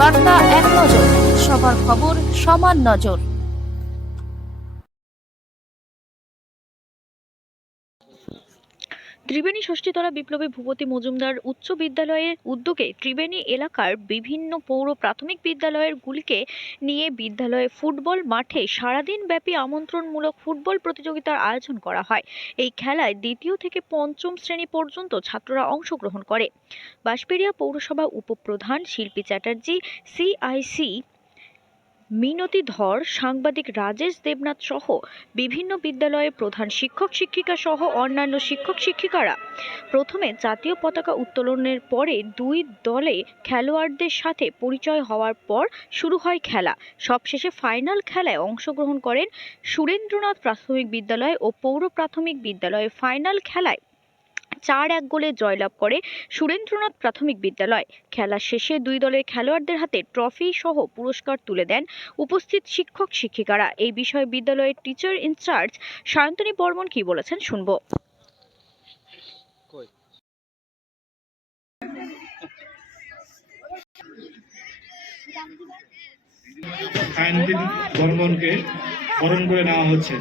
বার্তা এক নজর, সবার খবর সমান নজর। ত্রিবেণী ষষ্ঠীতলা বিপ্লবী ভূপতি মজুমদার উচ্চ বিদ্যালয়ের উদ্যোগে ত্রিবেণী এলাকার বিভিন্ন পৌর প্রাথমিক বিদ্যালয়গুলিকে নিয়ে বিদ্যালয়ে ফুটবল মাঠে সারাদিন ব্যাপী আমন্ত্রণমূলক ফুটবল প্রতিযোগিতার আয়োজন করা হয়। এই খেলায় দ্বিতীয় থেকে পঞ্চম শ্রেণী পর্যন্ত ছাত্ররা অংশগ্রহণ করে। বাঁশবেড়িয়া পৌরসভা উপপ্রধান শিল্পী চ্যাটার্জি, সিআইসি মিনতি ধর, সাংবাদিক রাজেশ দেবনাথ সহ বিভিন্ন বিদ্যালয়ের প্রধান শিক্ষক শিক্ষিকা সহ অন্যান্য শিক্ষক শিক্ষিকারা প্রথমে জাতীয় পতাকা উত্তোলনের পরে দুই দলে খেলোয়াড়দের সাথে পরিচয় হওয়ার পর শুরু হয় খেলা। সবশেষে ফাইনাল খেলায় অংশগ্রহণ করেন সুরেন্দ্রনাথ প্রাথমিক বিদ্যালয় ও পৌর প্রাথমিক বিদ্যালয়ে। ফাইনাল খেলায় 4-1 গোলে জয়লাভ করে সুরেন্দ্রনাথ প্রাথমিক বিদ্যালয়। খেলা শেষে দুই দলের খেলোয়াড়দের হাতে ট্রফি সহ পুরস্কার তুলে দেন উপস্থিত শিক্ষক শিক্ষিকারা। এই বিষয়ে বিদ্যালয়ের টিচার ইনচার্জ সায়ন্তনী বর্মন কি বলেছেন শুনবো। সায়ন্তনী বর্মনকে বরণ করে নেওয়া হচ্ছে।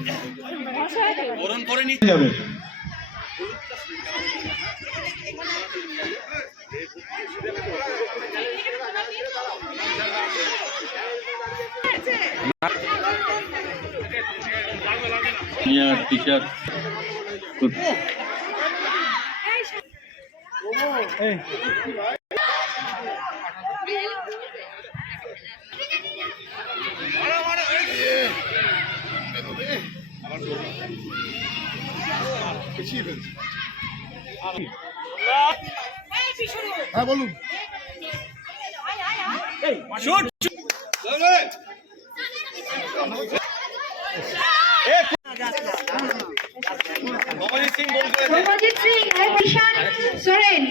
বরণ করে নিতে যাবে। টিচার হ্যাঁ বলুন। প্রভজিৎ সিং বিশাল সোরেন,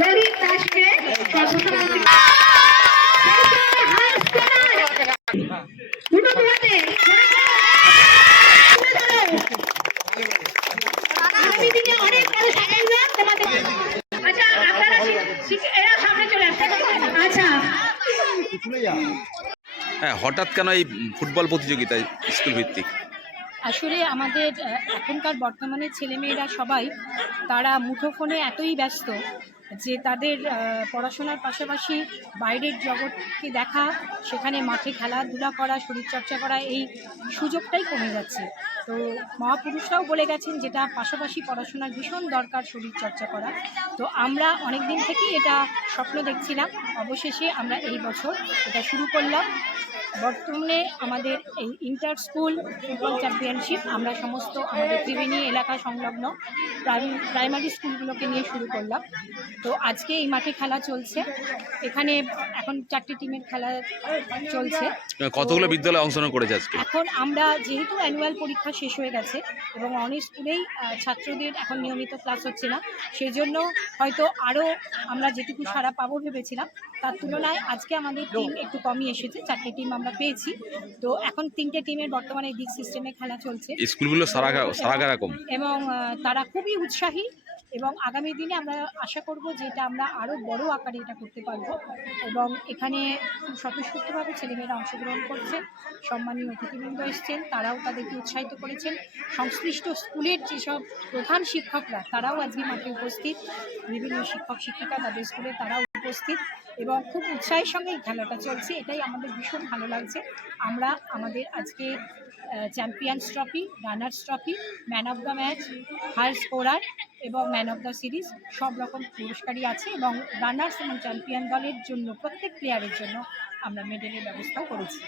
গরিব দাসকে হঠাৎ কেন এই ফুটবল প্রতিযোগিতায় স্কুল ভিত্তিক? আসলে আমাদের এখনকার বর্তমানে ছেলেমেয়েরা সবাই তারা মুঠোফোনে এতই ব্যস্ত যে তাদের পড়াশোনার পাশাপাশি বাইরের জগৎকে দেখা, সেখানে মাঠে খেলাধুলা করা, শরীরচর্চা করা, এই সুযোগটাই কমে যাচ্ছে। তো মহাপুরুষরাও বলে গেছেন যেটা পাশাপাশি পড়াশোনার ভীষণ দরকার শরীরচর্চা করা। তো আমরা অনেক দিন থেকেই এটা স্বপ্ন দেখছিলাম, অবশেষে আমরা এই বছর এটা শুরু করলাম। বর্তমানে আমাদের এই ইন্টার স্কুল ফুটবল চ্যাম্পিয়নশিপ আমরা সমস্ত আমাদের ত্রিবেণী এলাকা সংলগ্ন প্রাইমারি স্কুলগুলোকে নিয়ে শুরু করলাম। তো আজকে এই মাঠে খেলা চলছে, এখানে এখন 4টি টিমের খেলা চলছে। কতগুলো বিদ্যালয় অংশগ্রহণ করেছে আজকে? এখন আমরা যেহেতু অ্যানুয়াল পরীক্ষা শেষ হয়ে গেছে এবং অনেক স্কুলেই ছাত্রদের এখন নিয়মিত ক্লাস হচ্ছে না, সেই জন্য হয়তো আরও আমরা যেটুকু সারা পাবো ভেবেছিলাম তার তুলনায় আজকে আমাদের টিম একটু কমই এসেছে, 4টে টিম আমরা পেয়েছি। তো এখন 3টে টিমের বর্তমানে দিক সিস্টেমে খেলা চলছে। স্কুলগুলো সারা রকম এবং তারা খুবই উৎসাহী এবং আগামী দিনে আমরা আশা করব যে এটা আমরা আরও বড় আকারে এটা করতে পারবো। এবং এখানে স্বতঃস্ফূর্তভাবে ছেলেমেয়েরা অংশগ্রহণ করছে, সম্মানীয় অতিথিবৃন্দ এসছেন, তারাও তাদেরকে উৎসাহিত করেছেন। সংশ্লিষ্ট স্কুলের যেসব প্রধান শিক্ষকরা তারাও আজকে মাঠে উপস্থিত, বিভিন্ন শিক্ষক শিক্ষিকা তাদের স্কুলে তারাও উপস্থিত এবং খুব উৎসাহের সঙ্গে এই খেলাটা চলছে। এটাই আমাদের ভীষণ ভালো লাগছে। আমরা আমাদের আজকে champions trophy, runners trophy, man of the match, higher scorer এবং ম্যান অফ দ্য সিরিজ সব রকম পুরস্কারই আছে এবং রানার্স এবং চ্যাম্পিয়ন দলের জন্য প্রত্যেক প্লেয়ারের জন্য আমরা মেডেলের ব্যবস্থাও করেছি।